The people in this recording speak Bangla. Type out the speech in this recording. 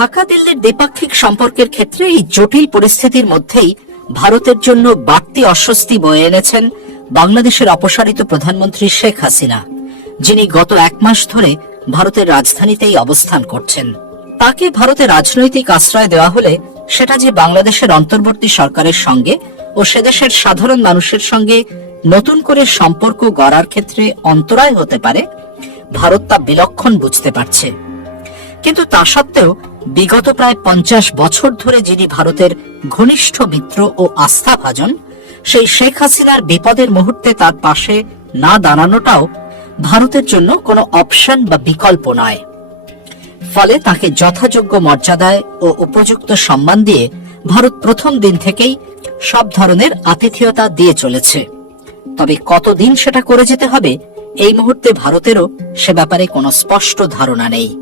ঢাকা দিল্লির দ্বিপাক্ষিক সম্পর্কের ক্ষেত্রে এই জটিল পরিস্থিতির মধ্যেই ভারতের জন্য বাড়তি অস্বস্তি বয়ে এনেছেন বাংলাদেশের অপসারিত প্রধানমন্ত্রী শেখ হাসিনা, যিনি গত এক মাস ধরে ভারতের রাজধানীতেই অবস্থান করছেন। তাকে ভারতে রাজনৈতিক আশ্রয় দেওয়া হলে সেটা যে বাংলাদেশের অন্তর্বর্তী সরকারের সঙ্গে ও সেদেশের সাধারণ মানুষের সঙ্গে নতুন করে সম্পর্ক গড়ার ক্ষেত্রে অন্তরায় হতে পারে, ভারত তা বিলক্ষণ বুঝতে পারছে। কিন্তু তা সত্ত্বেও বিগত প্রায় পঞ্চাশ বছর ধরে যিনি ভারতের ঘনিষ্ঠ মিত্র ও আস্থাভাজন, সেই শেখ হাসিনার বিপদের মুহূর্তে তার পাশে না দাঁড়ানোটাও ভারতের জন্য কোনো অপশন বা বিকল্প নয়। ফলে তাকে যথাযোগ্য মর্যাদায় ও উপযুক্ত সম্মান দিয়ে ভারত প্রথম দিন থেকেই সব ধরনের আতিথেয়তা দিয়ে চলেছে। তবে কতদিন সেটা করে যেতে হবে, এই মুহূর্তে ভারতেরও সে ব্যাপারে কোনো স্পষ্ট ধারণা নেই।